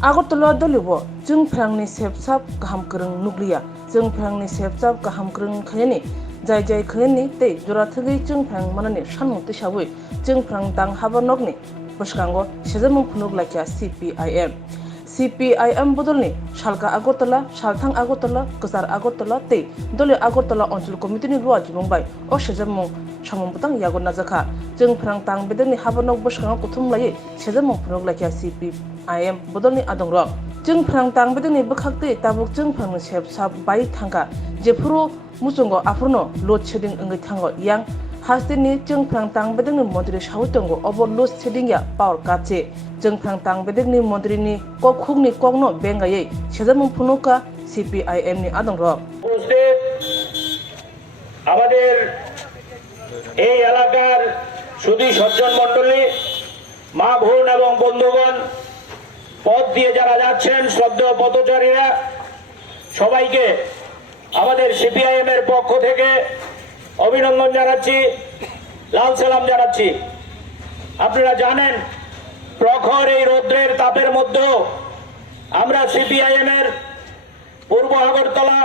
Agotala dolibo jung phrangni sepsap kaham krung nuklia jung phrangni sepsap kaham krung khayani jai jai khayani tei jora thagi jung phrang manani sanmung tisabui jung phrang tang habanokni bwskango sejamung phunuk laikya CPIM bodolni Salka Agotala, Salthang Agotala, Kozar Agotala tei Doli Agotala Onchol Committee ni luwa jibongbai o sejamung samungputang yagon najaka jung phrang tang bedeni habanok bwskango kuthum lai sejamung phunuk laikya CPIM bodolni adongrok jung phrang tang bedeni bwkhakti tabuk jung phrangni sepsap bai thangka jefuru muchungo afurno load shedding ongai thango yang Hasdini jung phrang tang bedengni montri sautongo obo load shedding ya power kache jung phrang tang bedengni montri ni kokhugni kogno bengaye sejamung phunuka CPIM ni adongrok আমাদের এই এলাকার সুধী সজ্জন মণ্ডলী মা বোন এবং বন্ধুগণ পথ দিয়ে যারা যাচ্ছেন শ্রদ্ধেয় পথচারীরা সবাইকে আমাদের সিপিআইএম এর পক্ষ থেকে অভিনন্দন জানাচ্ছি লাল সালাম জানাচ্ছি আপনারা জানেন প্রখর এই রৌদ্রের তাপের মধ্যেও আমরা সিপিআইএম এর পূর্ব আগরতলা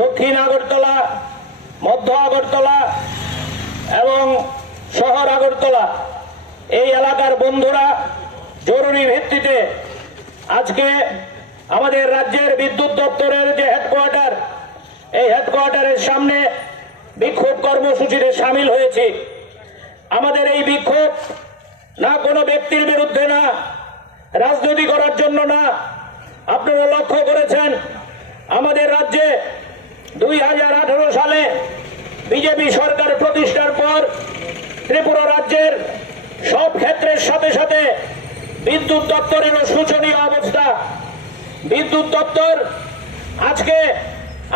দক্ষিণ আগরতলা মধ্য আগরতলা এবং শহর আগরতলা এই এলাকার বন্ধুরা জরুরি ভিত্তিতে আজকে আমাদের রাজ্যের বিদ্যুৎ দপ্তরের যে হেডকোয়ার্টার এই হেডকোয়ার্টারের সামনে বিক্ষোভ কর্মসূচিতে সামিল হয়েছে আমাদের এই বিক্ষোভ না কোনো ব্যক্তির বিরুদ্ধে না রাজনীতি করার জন্য না আপনারা লক্ষ্য করেছেন আমাদের রাজ্যে 2018 সালে বিজেপি সরকার প্রতিষ্ঠার পর ত্রিপুরা রাজ্যের সব ক্ষেত্রের সাথে সাথে বিদ্যুৎ দপ্তরেরও শোচনীয় অবস্থা বিদ্যুৎ দপ্তর আজকে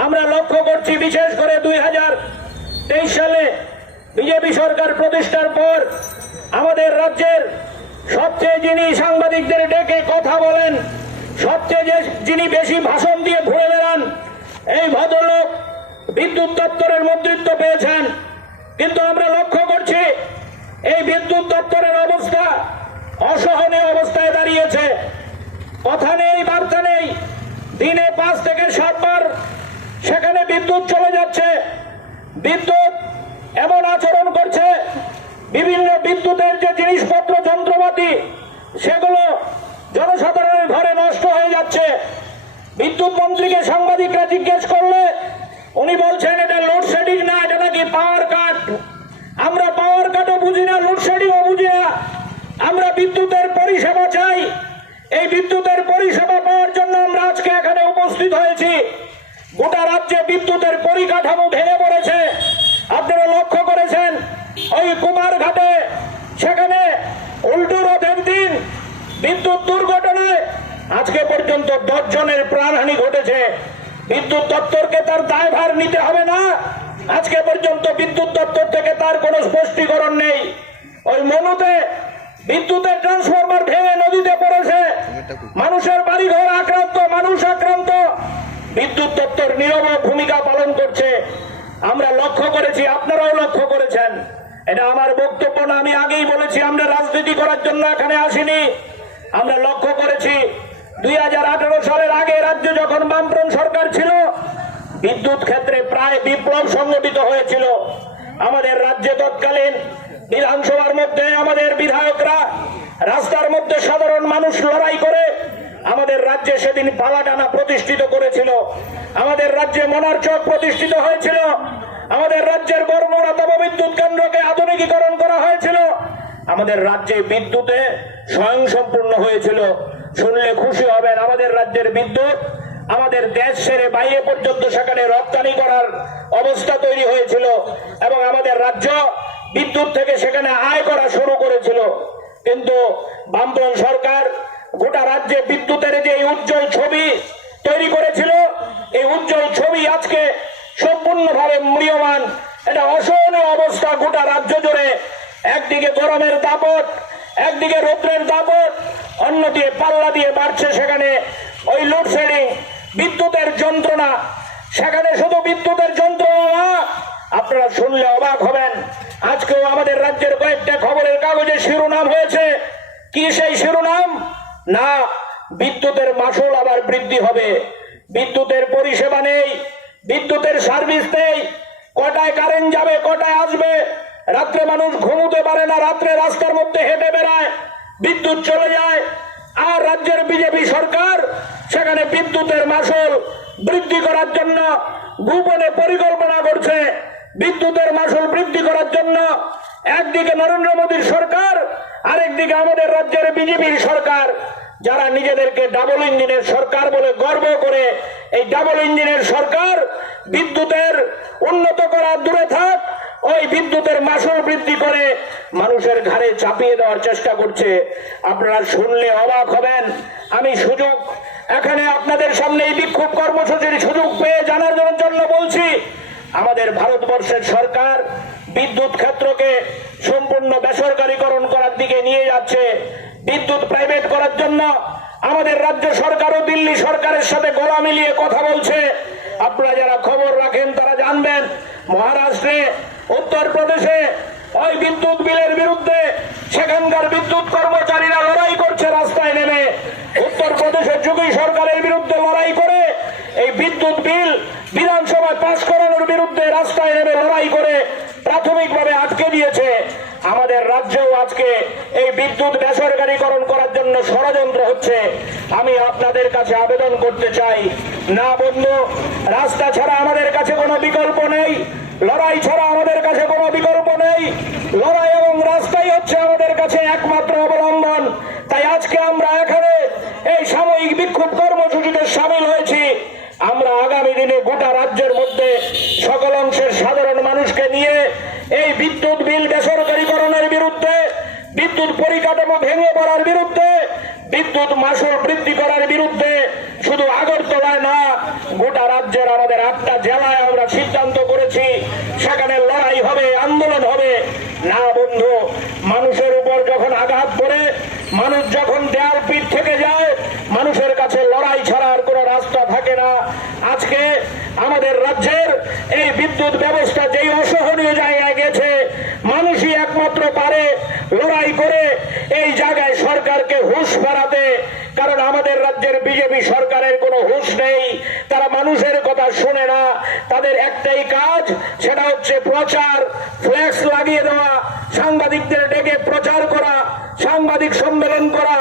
আমরা লক্ষ্য করছি বিশেষ করে 2023 সালে বিজেপি সরকার প্রতিষ্ঠার পর আমাদের রাজ্যের সবচেয়ে যিনি সাংবাদিকদের ডেকে কথা বলেন সবচেয়ে যিনি বেশি ভাষণ দিয়ে ঘুরে বেড়ান এই ভদ্রলোক বিদ্যুৎ দপ্তরের মন্ত্রিত্ব পেয়েছেন কিন্তু আমরা লক্ষ্য করছি এই বিদ্যুৎ দপ্তরের অবস্থা অসহনীয় অবস্থায় দাঁড়িয়েছে কথা নেই বার্তা নেই দিনে 5 থেকে 7 বার সেখানে বিদ্যুৎ চলে যাচ্ছে বিদ্যুৎ এমন আচরণ করছে বিভিন্ন বিদ্যুতের যে জিনিসপত্র যন্ত্রপাতি সেগুলো জনসাধারণের ঘরে নষ্ট হয়ে যাচ্ছে বিদ্যুৎ মন্ত্রীকে সাংবাদিকরা জিজ্ঞেস করলে উনি বলছেন এটা লোডশেডিং না এটা নাকি পাওয়ার কাট আমরা পাওয়ার কাটও বুঝি না লোডশেডিংও বুঝি না আমরা বিদ্যুতের পরিষেবা চাই এই বিদ্যুতের পরিষেবা পাওয়ার জন্য আমরা আজকে এখানে উপস্থিত হয়েছি গোটা রাজ্যে বিদ্যুতের পরিকাঠামো ভেঙে পড়েছে আপনারা লক্ষ্য করেছেন ওই কুমারঘাটে সেখানে উল্টো রথের দিন বিদ্যুৎ দুর্ঘটনায় আজকে পর্যন্ত 10 জনের প্রাণহানি ঘটেছে বিদ্যুৎ দপ্তরকে তার দায়ভার নিতে হবে না আজকে পর্যন্ত বিদ্যুৎ দপ্তর থেকে তার কোনো স্পষ্টীকরণ নেই ওই মনুতে বিদ্যুতের ট্রান্সফরমার ভেঙে নদীতে পড়েছে মানুষের বাড়িঘর আক্রান্ত মানুষ আক্রান্ত বিদ্যুৎ দপ্তর নীরব ভূমিকা পালন করছে আমরা লক্ষ্য করেছি আপনারাও লক্ষ্য করেছেন এটা আমার বক্তব্য না আমি আগেই বলেছি আমরা রাজনীতি করার জন্য এখানে আসিনি আমরা লক্ষ্য করেছি 2018 সালের আগে রাজ্যে যখন বামফ্রন্ট সরকার ছিল বিদ্যুৎ ক্ষেত্রে প্রায় বিপ্লব সংগঠিত হয়েছিল আমাদের রাজ্যে তৎকালীন বিধানসভার মধ্যে আমাদের বিধায়করা রাস্তার মধ্যে সাধারণ মানুষ লড়াই করে আমাদের রাজ্যে সেদিন পালাটানা প্রতিষ্ঠিত করেছিল আমাদের রাজ্যে মনারচক প্রতিষ্ঠিত হয়েছিল আমাদের রাজ্যের বর্মরা তাপবিদ্যুৎ কেন্দ্রকে আধুনিকীকরণ করা হয়েছিল আমাদের রাজ্যে বিদ্যুতে স্বয়ংসম্পূর্ণ হয়েছিল শুনলে খুশি হবেন আমাদের রাজ্যের বিদ্যুৎ আমাদের দেশ ছেড়ে বাইরে পর্যন্ত সেখানে রপ্তানি করার অবস্থা তৈরি হয়েছিল এবং আমাদের রাজ্য বিদ্যুৎ থেকে সেখানে আয় করা শুরু করেছিল কিন্তু বামফ্রন্ট সরকার গোটা রাজ্যে বিদ্যুতের যে উজ্জ্বল ছবি তৈরি করেছিল এই উজ্জ্বল ছবি আজকে সম্পূর্ণভাবে ম্রিয়মান এটা অসহনীয় অবস্থা গোটা রাজ্য জুড়ে একদিকে গরমের দাপট একদিকে রৌদ্রের দাপট অন্যদিকে পাল্লা দিয়ে বাড়ছে সেখানে ওই লোডশেডিং বিদ্যুতের যন্ত্রণা সেখানে শুধু বিদ্যুতের যন্ত্রণা না আপনারা শুনলে অবাক হবেন আজকেও আমাদের রাজ্যের কয়েকটা খবরের কাগজে শিরোনাম হয়েছে কি সেই শিরোনাম না বিদ্যুতের মাসুল আবার বৃদ্ধি হবে। বিদ্যুতের পরিষেবা নেই, বিদ্যুতের সার্ভিস নেই, কটায় কারেন্ট যাবে, কটায় আসবে, রাত্রে মানুষ ঘুমোতে পারে না, রাত্রে রাস্তার মধ্যে হেঁটে বেড়ায়, বিদ্যুৎ চলে যায়। আর রাজ্যের বিজেপি সরকার সেখানে বিদ্যুতের মাসুল বৃদ্ধি করার জন্য গোপনে পরিকল্পনা করছে। বিদ্যুতের মাসুল বৃদ্ধি করার জন্য একদিকে নরেন্দ্র মোদীর সরকার, আরেকদিকে আমাদের রাজ্যের বিজেপির সরকার, যারা নিজেদেরকে ডাবল ইঞ্জিনের সরকার বলে গর্ব করে, এই ডাবল ইঞ্জিনের সরকার বিদ্যুতের উন্নত করা দূরে থাক, ওই বিদ্যুতের মাসুল বৃদ্ধি করে মানুষের ঘাড়ে চাপিয়ে দেওয়ার চেষ্টা করছে। আপনারা শুনলে অবাক হবেন। আমি সুযোগ এখানে আপনাদের সামনে এই বিক্ষোভ কর্মসূচির সুযোগ পেয়ে জানার জন্য বলছি, আমাদের ভারতবর্ষের সরকার বিদ্যুৎ ক্ষেত্রকে সম্পূর্ণ বেসরকারীকরণ করার দিকে নিয়ে যাচ্ছে। বিদ্যুৎ প্রাইভেট করার জন্য আমাদের রাজ্য সরকার ও দিল্লি সরকারের সাথে গলা মিলিয়ে কথা বলছে। আপনারা যারা খবর রাখেন তারা জানবেন, মহারাষ্ট্রে, উত্তরপ্রদেশে ওই বিদ্যুৎ বিলের বিরুদ্ধে সেখানকার বিদ্যুৎ কর্মচারীরা লড়াই করছে রাস্তায় নেমে। উত্তরপ্রদেশের যোগী সরকারের বিরুদ্ধে লড়াই করে এই বিদ্যুৎ বিল বিধানসভায় পাশ করানোর বিরুদ্ধে রাস্তায় নেমে লড়াই করে প্রাথমিকভাবে আটকে দিয়েছে। আমাদের রাজ্যেও আজকে এই বিদ্যুৎ বেসরকারীকরণ করার জন্য ষড়যন্ত্র হচ্ছে। আমি আপনাদের কাছে আবেদন করতে চাই, না বন্ধু, রাস্তা ছাড়া আমাদের কাছে কোনো বিকল্প নেই, লড়াই ছাড়া আমাদের কাছে কোনো বিকল্প নেই। লড়াই এবং রাস্তাই হচ্ছে আমাদের কাছে একমাত্র অবলম্বন। তাই আজকে আমরা এখানে এই সাময়িক বিক্ষোভ কর্মসূচিতে সামিল হয়েছি। আমরা আগামী দিনে গোটা রাজ্যের মধ্যে সকল অংশের সাধারণ মানুষকে নিয়ে এই বিদ্যুৎ বিল বেসরকারীকরণের বিরুদ্ধে, বিদ্যুৎ পরিকাঠামো ভেঙে পড়ার বিরুদ্ধে, বিদ্যুৎ মাসুল বৃদ্ধি করার বিরুদ্ধে শুধু আগরতলায় না, গোটা রাজ্যের আমাদের 8টা জেলায় আমরা সিদ্ধান্ত করেছি সেখানে লড়াই হবে, আন্দোলন হবে। না বন্ধু, মানুষের উপর যখন আঘাত পড়ে, মানুষ যখন দেয়াল পিঠ থেকে যায়, মানুষের কাছে লড়াই ছাড়া আর কোনো রাস্তা থাকে না। আজকে আমাদের রাজ্যের এই বিদ্যুৎ ব্যবস্থা যেই অসহনীয় জায়গায় গেছে, মানুষই একমাত্র পারে লড়াই করে এই জায়গায় সরকারকে হুঁশ ফেরাতে। কারণ আমাদের রাজ্যের বিজেপি সরকারের কোনো হুঁশ নেই, তারা মানুষের কথা শুনে না। তাদের একটাই কাজ, সেটা হচ্ছে প্রচার, ফ্ল্যাক্স লাগিয়ে দেওয়া, সাংবাদিকদের ডেকে প্রচার করা, সাংবাদিক সম্মেলন করা,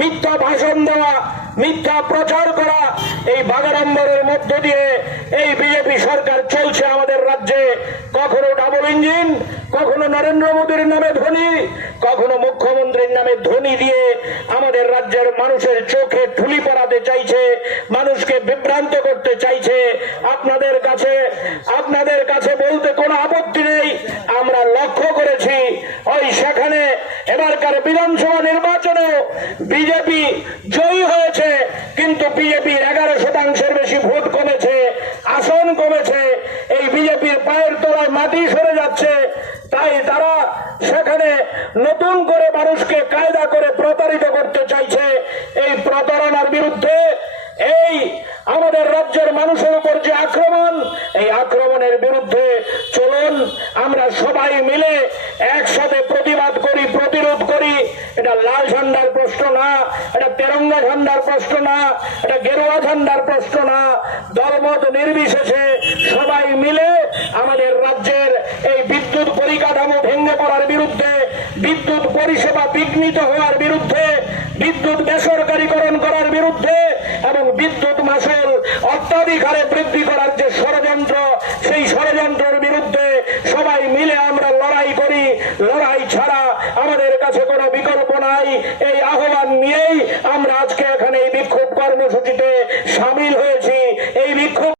মিথ্যা ভাষণ দেওয়া, মিথ্যা প্রচার করা। এই বাগাড়ম্বরের মধ্য দিয়ে এই বিজেপি সরকার চলছে আমাদের রাজ্যে। কখনো ডাবল ইঞ্জিন, কখনো নরেন্দ্র মোদীর নামে ধ্বনি, কখনো মুখ্যমন্ত্রীর নামে ধ্বনি দিয়ে আমাদের রাজ্যের মানুষের চোখে ঠুলি পড়াতে চাইছে, মানুষকে বিভ্রান্ত করতে চাইছে। আপনাদের কাছে বলতে কোনো আপত্তি নেই, আমরা লক্ষ্য করেছি ওই সেখানে এবারকার বিধানসভা নির্বাচনে বিজেপি জয়ী হয়েছে, কিন্তু বিজেপির 11% বেশি ভোট কমেছে, আসন কমেছে। এই বিজেপির পায়ের তলায় মাটি সরে যাচ্ছে। তাই তারা সেখানে নতুন করে মানুষকে কায়দা করে প্রতারিত করতে চাইছে। এই প্রতারণার বিরুদ্ধে, এই আমাদের রাজ্যের মানুষের উপর যে আক্রমণ, এই আক্রমণের বিরুদ্ধে চলুন আমরা সবাই মিলে একসাথে প্রতিবাদ করি, প্রতিরোধ করি। এটা লাল ঝান্ডার প্রশ্ন না, এটা তেরঙ্গা ঝান্ডার প্রশ্ন না, এটা গেরুয়া ঝান্ডার প্রশ্ন না। দলমত নির্বিশেষে সবাই মিলে আমাদের রাজ্যের এই বিদ্যুৎ পরিকাঠামো ভেঙে পড়ার বিরুদ্ধে, বিদ্যুৎ পরিষেবা বিঘ্নিত হওয়ার বিরুদ্ধে, বিদ্যুৎ বেসরকারীকরণ করার বিরুদ্ধে এবং বিদ্যুৎ মাসুল অত্যাধিক হারে বৃদ্ধি করার যে ষড়যন্ত্র, সেই ষড়যন্ত্রের বিরুদ্ধে সবাই মিলে আমরা লড়াই করি। লড়াই ছাড়া আমাদের কাছে কোনো বিকল্প নাই। এই আহ্বান নিয়েই আমরা আজকে এখানে এই বিক্ষোভ কর্মসূচিতে সামিল হয়ে